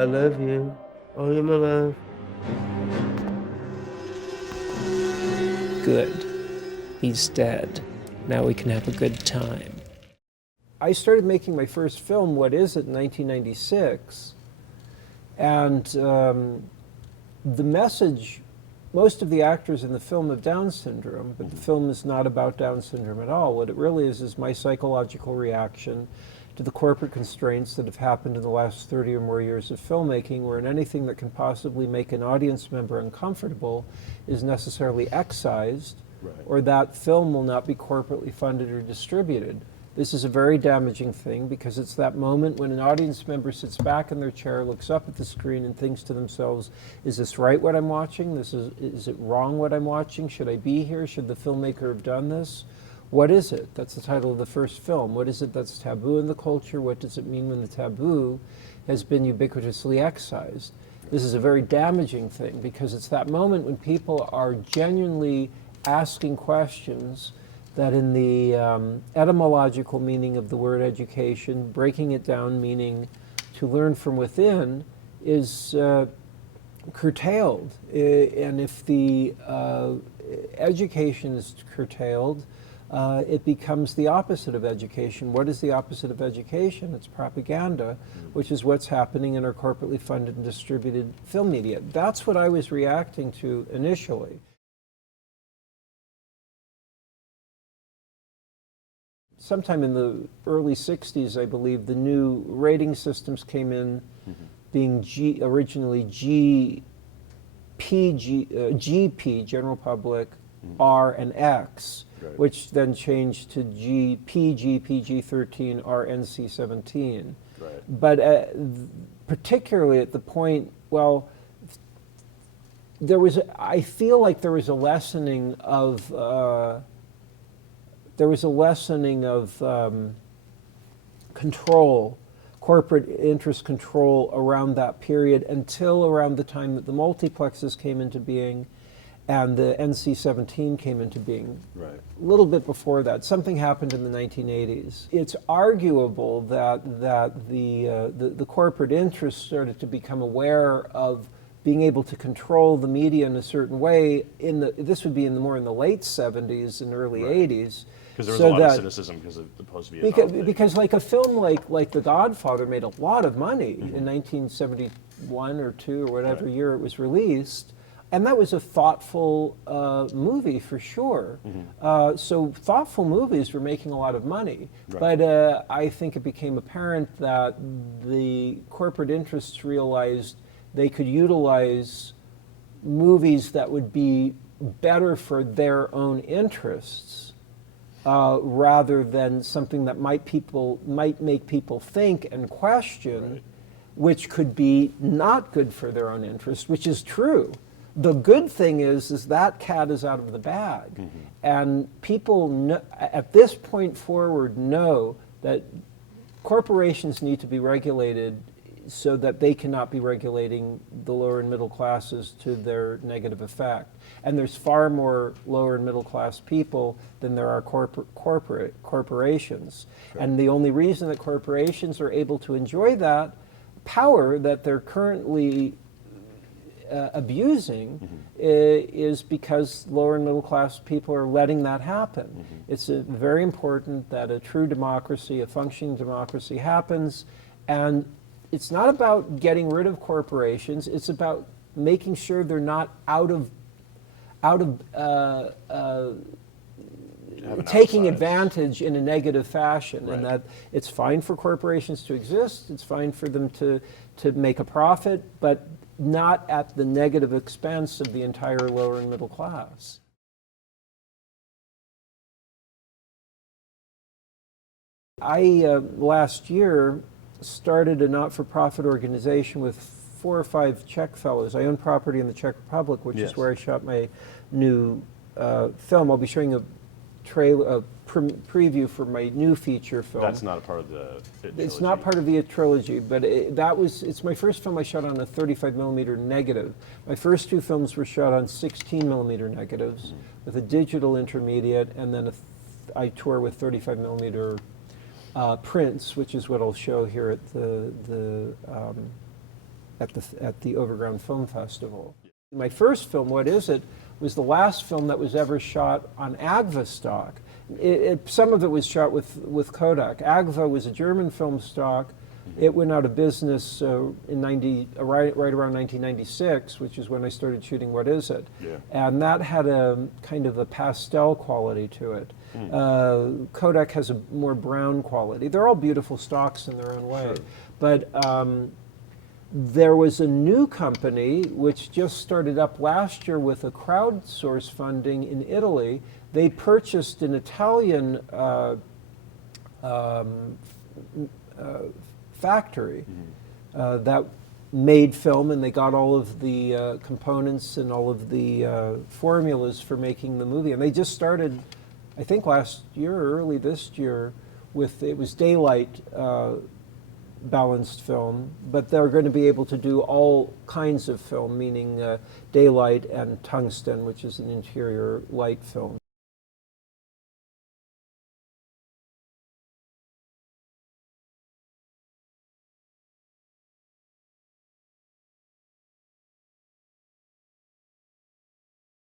I love you. Oh, you're my love. Good. He's dead. Now we can have a good time. I started making my first film, What Is It, in 1996. And the message, most of the actors in the film have Down syndrome, but the film is not about Down syndrome at all. What it really is my psychological reaction to the corporate constraints that have happened in the last 30 or more years of filmmaking, wherein anything that can possibly make an audience member uncomfortable is necessarily excised, Right. or that film will not be corporately funded or distributed. This is a very damaging thing because it's that moment when an audience member sits back in their chair, looks up at the screen and thinks to themselves, is this right what I'm watching? Is it wrong what I'm watching? Should I be here? Should the filmmaker have done this? What is it? That's the title of the first film. What is it that's taboo in the culture? What does it mean when the taboo has been ubiquitously excised? This is a very damaging thing because it's that moment when people are genuinely asking questions that in the etymological meaning of the word education, breaking it down meaning to learn from within, is curtailed. And if the education is curtailed, it becomes the opposite of education. What is the opposite of education? It's propaganda, which is what's happening in our corporately funded and distributed film media. That's what I was reacting to initially. Sometime in the early 60s, I believe, the new rating systems came in, being originally GP, General Public, R, and X, Right. which then changed to PG, PG-13, R, NC-17. Right. But particularly at the point, well, I feel like there was a lessening of control, corporate interest control around that period until around the time that the multiplexes came into being and the NC-17 came into being. Right. A little bit before that. Something happened in the 1980s. It's arguable that the corporate interests started to become aware of being able to control the media in a certain way. This would be more in the late 70s and early Right. 80s. Because there was a lot of cynicism because of the post-Vietnam. Because like a film like The Godfather made a lot of money in 1971 or 2 or whatever Right. year it was released. And that was a thoughtful movie for sure. So thoughtful movies were making a lot of money. Right. But I think it became apparent that the corporate interests realized they could utilize movies that would be better for their own interests rather than something that might make people think and question, Right. which could be not good for their own interest, which is true. The good thing is that cat is out of the bag. And people at this point forward know that corporations need to be regulated so that they cannot be regulating the lower and middle classes to their negative effect. And there's far more lower and middle class people than there are corporations. Sure. And the only reason that corporations are able to enjoy that power that they're currently abusing is because lower and middle class people are letting that happen. It's very important that a true democracy, a functioning democracy happens, and it's not about getting rid of corporations, it's about making sure they're not taking advantage in a negative fashion. Right. And that it's fine for corporations to exist, it's fine for them to make a profit, but not at the negative expense of the entire lower and middle class. I, last year, started a not-for-profit organization with 4 or 5 Czech fellows. I own property in the Czech Republic, which Yes. is where I shot my new film. I'll be showing a trailer, preview for my new feature film. That's not a part of the trilogy. It's not part of the trilogy, but it's my first film I shot on a 35mm negative. My first 2 films were shot on 16mm negatives with a digital intermediate, and then I tour with 35mm prints, which is what I'll show here at the at the Overground Film Festival. My first film, What Is It?, was the last film that was ever shot on AGVA stock. Some of it was shot with Kodak. AGVA was a German film stock. It went out of business right around 1996, which is when I started shooting What Is It? Yeah. And that had a kind of a pastel quality to it. Kodak has a more brown quality. They're all beautiful stocks in their own way. Sure. But there was a new company which just started up last year with a crowdsource funding in Italy. They purchased an Italian factory that made film, and they got all of the components and all of the formulas for making the movie. And they just started, I think last year or early this year, it was daylight balanced film, but they're going to be able to do all kinds of film, meaning daylight and tungsten, which is an interior light film.